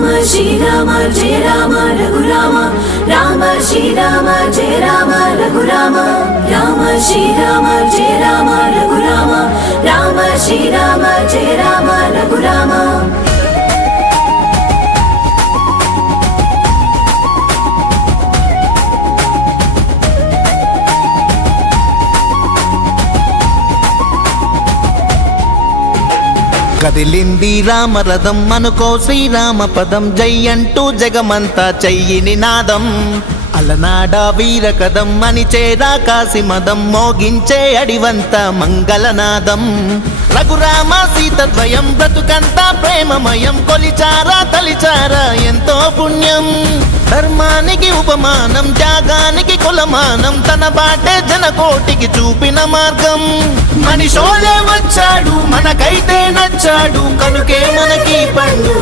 రామ శ్రీరామ జయ రామ రఘురామ రామ శ్రీరామ జయ రామ రఘురామ రామ శ్రీరామ జయ రామ రఘురామ రామ శ్రీరామ జయ రామ రఘురామ కదిలింది రామరథం అనుకో శ్రీరామ పదం జై అంటూ జగమంతా చెయ్యిని నాదం అలనాడ వీర కదం అని చేరా కాశీమదం మోగించే అడివంత మంగళనాదం రఘురామ సీతద్వయం బ్రతుకంతా ప్రేమమయం కొలిచారా తలిచారా ఎంతో పుణ్యం ధర్మానికి ఉపమానం త్యాగానికి కులమానం తన బాటే జనకోటికి చూపిన మార్గం మనిషోలే వచ్చాడు మనకైతే నచ్చాడు కనుకే మనకి పండు